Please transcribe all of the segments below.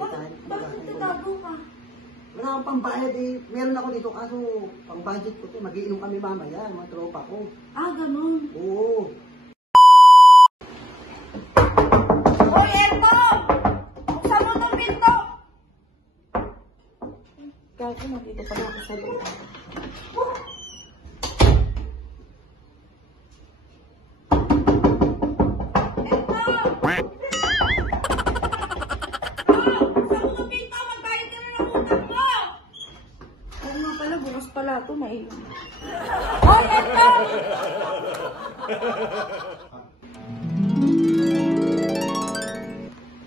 Bakit tatago ka? Wala akong pambayad eh. Meron ako dito kaso pang budget ko to. Mag-iinom kami mamaya, mga tropa ko. Ah, ganun. Oo. Hoy, Erto! Buksan mo itong pinto! Gago, nandito pala ako sa loob. Bukas pala ito, mailan. Hoy, Erto!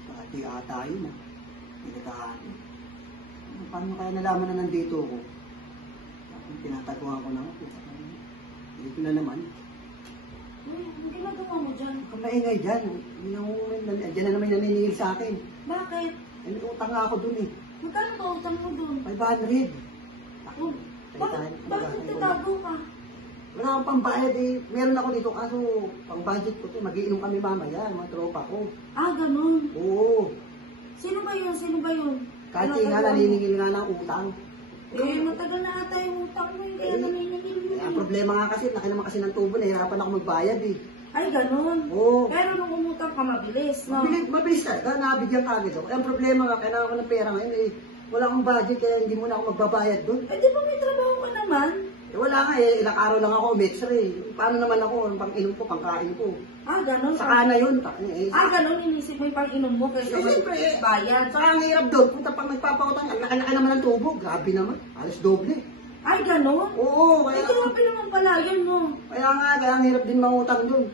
Pati ata yun ah. Pinatahan. Paano kaya nalaman na nandito ako? Tinataguan ko na ako. Dito na naman. Ang ginagawa mo dyan? Kung maingay dyan, dyan na naman naniningil sa akin. Bakit? May utang nga ako dun eh. Magkano ba utang mo dun? 500. Oh, bakit tatago ka? Wala akong pambayad eh. Meron ako dito kaso pang budget ko to. Mag-iinom kami mamaya, mga tropa ko. Ah, ganun. Oo. Sino ba yun? Sino ba yun? Kahit nga naniningil nga ng utang. Eh, matagal na ata yung utang mo. Hindi ka naniningil mo. Ang problema nga kasi, laki naman kasi ng tubo. Nahihirapan ako magbayad eh. Ay, ganun. Oo. Pero nung umutang ka, mabilis, no? Mabilis talaga, nabigyan ka agad ako. Ang problema nga, kailangan ko ng pera ngayon eh. Wala akong budget kaya hindi muna ako magbabayad doon. Eh, di ba may trabaho ka naman? Eh wala nga eh, ilang araw lang ako umextra eh. Paano naman ako, pang inom ko, pang kain ko. Ah, ganun. Saka na yun. Ah, ganun. Inisip mo yung pang-inom mo kaysa Siyempre eh. bayad. Saka ang hirap doon, punta pang nagpapautang, ang laki-laki naman ng tubo. Grabe naman, alas doble. Ay, ganun? Oo, Ay, kaya... grabe naman pala yun, no? Kaya nga, kaya ang hirap din mangutang doon.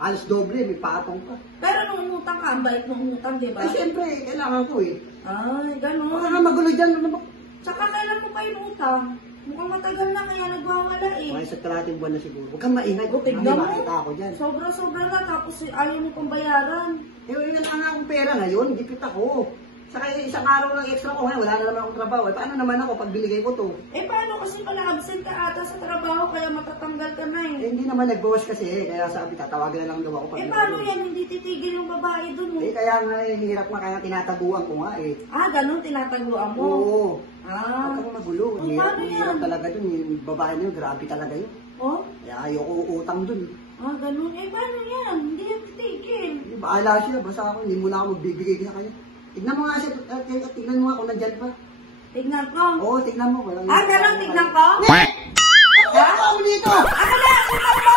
Alas doble, may patong pa. Pero nung umutang ka, ang bait mo umutang, di ba? Eh siyempre, kailangan ko eh. Ay, ganun. Baka nga magulo dyan, ano ba? Tsaka kailan mo pa inutang? Mukhang matagal na kaya nagwawala eh. Mga sa kalating buwan na siguro. Huwag kang maingay. Tignan mo. Makita ako dyan. Sobra-sobra na, tapos ayaw mo pang bayaran. Eh, yun ang akong pera ngayon, gipit ako. Saka isang araw lang extra ko ngayon, wala na naman akong trabaho. Eh, paano naman ako pag binigay ko to? Eh, paano kasi pala absent ka ata sa trabaho, kaya matatanggal ka na Eh, eh. hindi naman nag-bawas kasi eh. Kaya sabi, tatawagan na lang daw ako pag Eh, paano yan? Hindi titigil yung babae dun Eh, eh. kaya nga eh, hirap nga, kaya tinataguan ko nga eh. Ah, ganun, tinataguan mo. Oo. Ah. Huwag kang magulo. Oh, paano Hirap yan? talaga dun. Yung babae na yun, grabe talaga yun. Oh? Kaya ayoko utang dun. Ah, ganun. Eh, paano yan? Hindi yan titigil. Eh, bahala siya, basta ako, hindi muna ako magbibigay sa kanya. Tignan mo nga siya, tignan mo nga kung nandyan pa. Tignan ko. Oo, tignan mo. Walang Ah, ganun, tignan ko? Ano ako dito? Ako na, utang mo!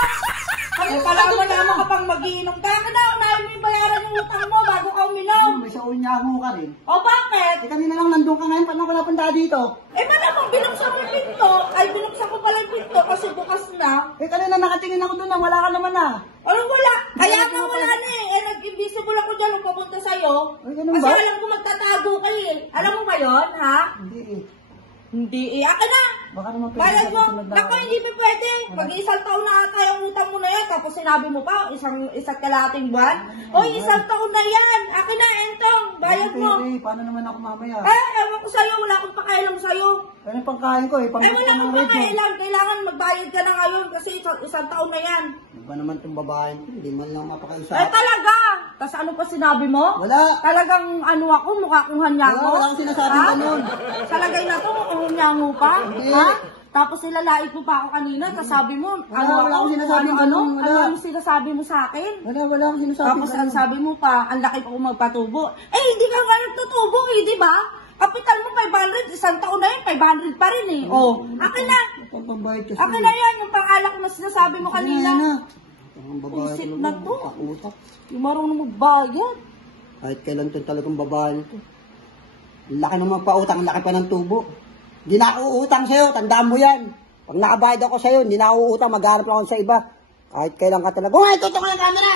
Kasi pala mo kapag mag-iinom ka. Ako na, unahin mo yung bayaran yung utang mo bago ka uminom. May saunya mo ka rin. O bakit? Eh, kanina lang nandun ka ngayon, paano ka napunta dito? Eh, malamang binuksan ko yung pinto. Ay, binuksan ko pala yung pinto kasi bukas na. Eh, kanina nakatingin ako doon na wala ka naman na. Anong wala? Kaya nga wala na eh. Eh, nag-invisible ako dyan nung papunta sa'yo. Ay, ganun Kasi ba? alam ko magtatago kayo eh. Alam mo ba yun, ha? Hindi eh. Hindi eh. Ako na! Baka naman pwede Bayad sa mo. susunod na Naku, araw. hindi pa pwede. Mag-isang taon na ata yung utang mo na yan. Tapos sinabi mo pa, isang kalating buwan. O, isang taon na yan. Akin na, Entong. Bayad mo. Pwede, paano naman ako mamaya? Eh, ewan ko sa'yo. Wala akong pakailang sa'yo. Ano yung pangkain ko eh? Eh, Pangkain wala ko ng akong red pakailang. Kailangan magbayad ka na ngayon kasi isang taon na yan. Ano ba naman itong babae? Hindi man lang mapakaisa. Eh, talaga. Tapos ano pa sinabi mo? Wala. Talagang ano ako, mukha kong hanyango. Wala akong sinasabing ganun. Sa lagay na to, mukhang hanyango pa. Hindi. Ha? Tapos nilalait mo pa ako kanina, tapos sabi mo, Wala akong sinasabing ganun, wala. ano yung sinasabi mo sa akin? Wala akong sinasabi. Tapos ang sabi mo pa, ang laki pa kung magpatubo. Eh, hindi ka nga nagtutubo eh, di ba? Kapital mo 500, isang taon na yun, 500 pa rin eh. Oh, akin na. Pambayad kasi. Akin na yan, yung pangalak na sinasabi mo kanina. Ang babae Isip ko na naman, to. utak. Yung marunong magbayad. Kahit kailan to talagang babae nito. Ang laki naman pa utang, ang laki pa ng tubo. Hindi na ako uutang sa'yo, tandaan mo yan. Pag nakabayad ako sa'yo, hindi na ako uutang, maghanap lang ako sa iba. Kahit kailan ka talaga. Oh, ito yung camera!